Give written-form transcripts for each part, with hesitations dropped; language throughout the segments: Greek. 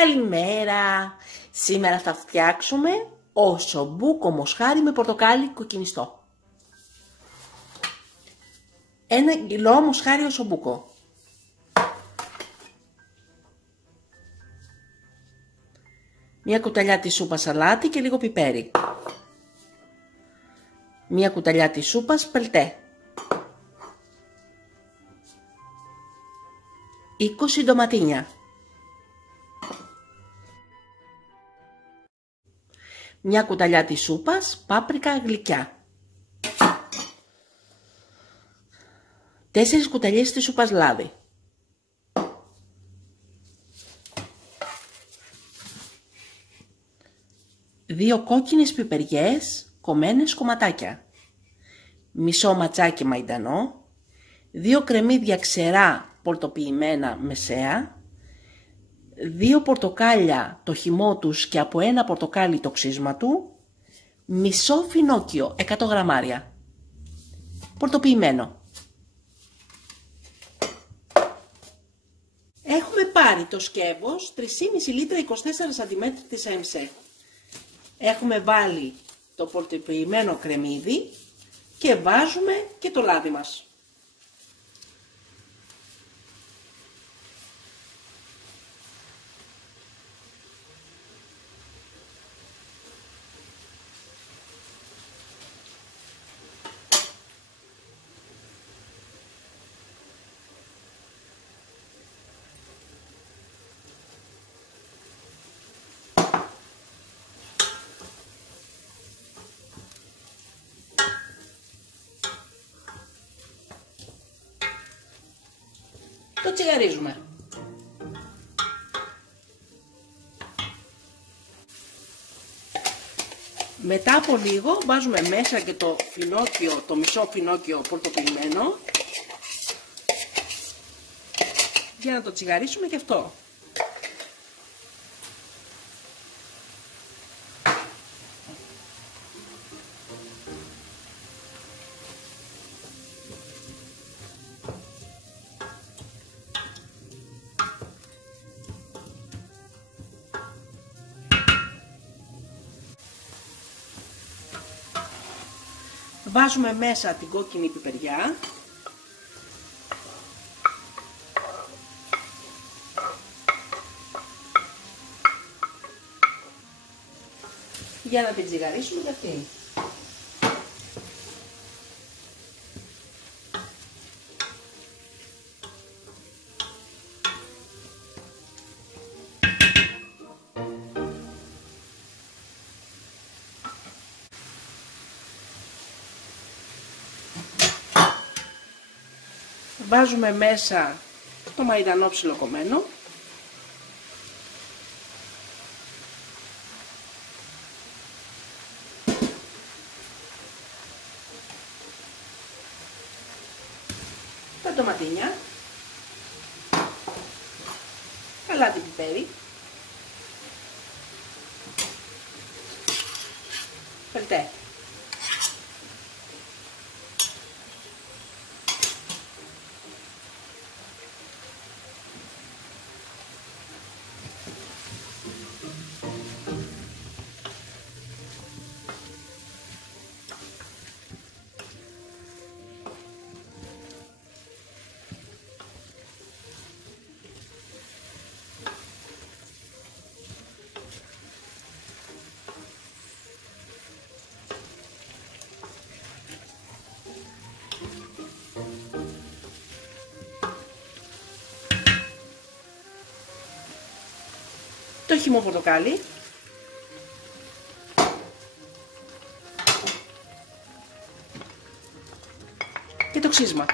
Καλημέρα! Σήμερα θα φτιάξουμε οσομπούκο μοσχάρι με πορτοκάλι κοκκινιστό. 1 κιλό μοσχάρι οσομπούκο. Μία κουταλιά της σούπας σαλάτι και λίγο πιπέρι. Μία κουταλιά της σούπας πελτέ. 20 ντοματίνια. Μια κουταλιά της σούπας πάπρικα γλυκιά. 4 κουταλιές της σούπας λάδι. 2 κόκκινες πιπεριές κομμένες κομματάκια. Μισό ματσάκι μαϊντανό. 2 κρεμμύδια ξερά πολτοποιημένα μεσαία. 2 πορτοκάλια το χυμό τους και από 1 πορτοκάλι το ξύσμα του. Μισό φινόκιο 100 γραμμάρια. Πορτοποιημένο. Έχουμε πάρει το σκεύος 3,5 λίτρα 24 cm της ΑΜΣΕ. Έχουμε βάλει το πορτοποιημένο κρεμμύδι και βάζουμε και το λάδι μας. Το τσιγαρίζουμε. Μετά από λίγο βάζουμε μέσα και το φινόκιο, το μισό φινόκιο πορτοποιημένο για να το τσιγαρίσουμε και αυτό. Βάζουμε μέσα την κόκκινη πιπεριά. Για να την τσιγαρίσουμε και αυτή. Βάζουμε μέσα το μαϊντανό ψιλοκομμένο. Τα ντοματίνια. Αλάτι πιπέρι. Πελτέ. Το χυμό πορτοκάλι. Και το ξύσμα.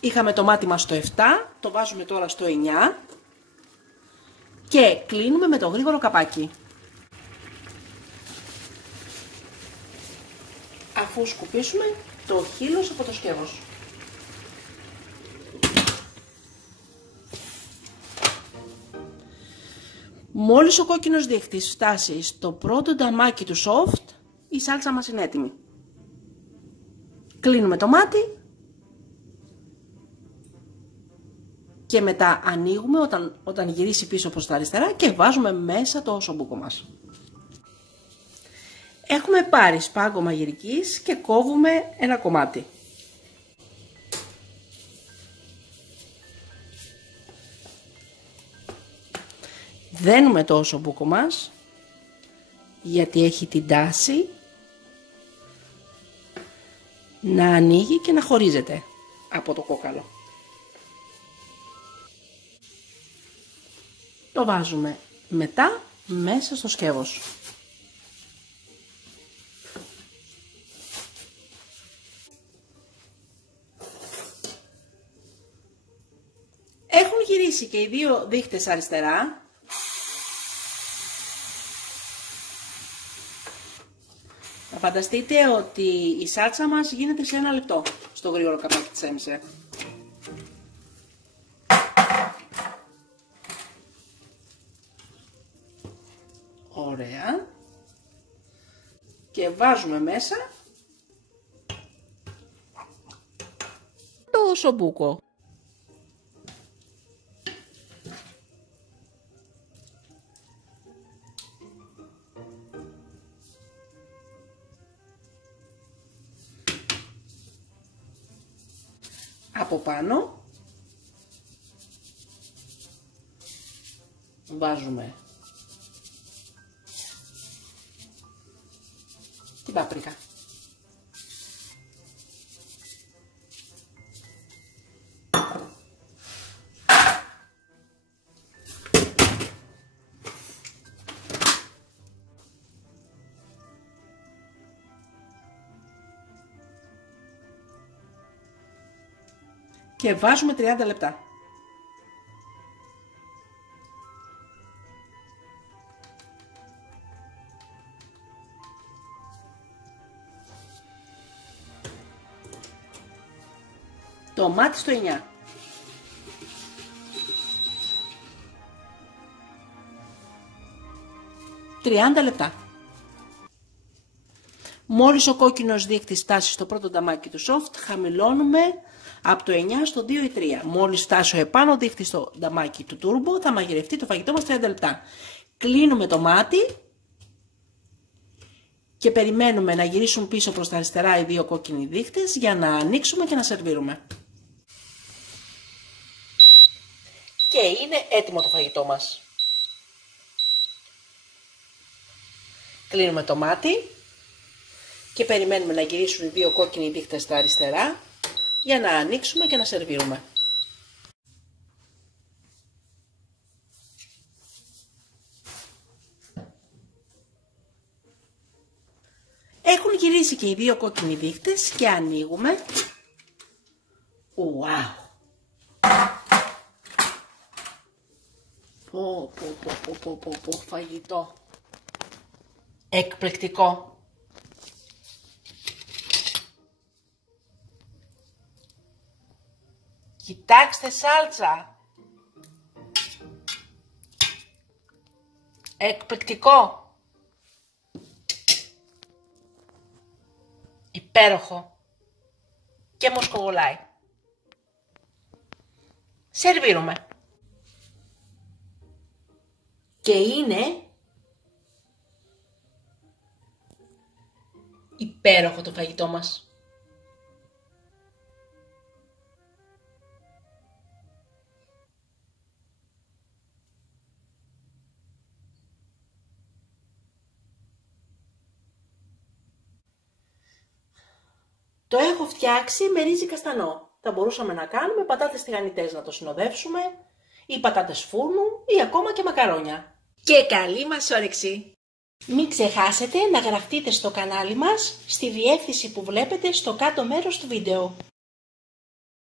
Είχαμε το μάτι μας στο 7, το βάζουμε τώρα στο 9 και κλείνουμε με το γρήγορο καπάκι. αφού σκουπίσουμε το χείλος από το σκεύος. Μόλις ο κόκκινος δείχτης φτάσει στο πρώτο νταμάκι του soft, η σάλτσα μας είναι έτοιμη. Κλείνουμε το μάτι και μετά ανοίγουμε όταν γυρίσει πίσω προς τα αριστερά και βάζουμε μέσα το ossobuco μας. Έχουμε πάρει σπάγκο μαγειρικής και κόβουμε ένα κομμάτι. Δένουμε το ossobuco μας, γιατί έχει την τάση να ανοίγει και να χωρίζεται από το κόκαλο. Το βάζουμε μετά μέσα στο σκεύος. Έχουν γυρίσει και οι δύο δείχτες αριστερά. Θα φανταστείτε ότι η σάλτσα μας γίνεται σε 1 λεπτό στο γρήγορο καπάκι της έμισε. Ωραία. Και βάζουμε μέσα το ossobuco. Από πάνω βάζουμε την πάπρικα. Και βάζουμε 30 λεπτά. Το μάτι στο 9. «30 λεπτά. Μόλις ο κόκκινος δείκτης φτάσει στο πρώτο νταμάκι του soft, χαμηλώνουμε από το 9 στο 2 ή 3. Μόλις φτάσει ο επάνω δείκτης στο νταμάκι του turbo, θα μαγειρευτεί το φαγητό μας 30 λεπτά. Κλείνουμε το μάτι και περιμένουμε να γυρίσουν πίσω προς τα αριστερά οι δύο κόκκινοι δείκτες για να ανοίξουμε και να σερβίρουμε. Και είναι έτοιμο το φαγητό μας. Κλείνουμε το μάτι και περιμένουμε να γυρίσουν οι δύο κόκκινοι δείκτες στα αριστερά για να ανοίξουμε και να σερβίρουμε. Έχουν γυρίσει και οι δύο κόκκινοι δείκτες και ανοίγουμε. Wow! Πω, φαγητό. Εκπληκτικό. Κοιτάξτε σάλτσα. Εκπληκτικό. Υπέροχο. Και μοσκοβολάει. Σερβίρουμε. Και είναι υπέροχο το φαγητό μας. Το έχω φτιάξει με ρύζι καστανό. Θα μπορούσαμε να κάνουμε πατάτες τηγανιτές να το συνοδεύσουμε, ή πατάτες φούρνου, ή ακόμα και μακαρόνια. Και καλή μας όρεξη! Μην ξεχάσετε να γραφτείτε στο κανάλι μας στη διεύθυνση που βλέπετε στο κάτω μέρος του βίντεο.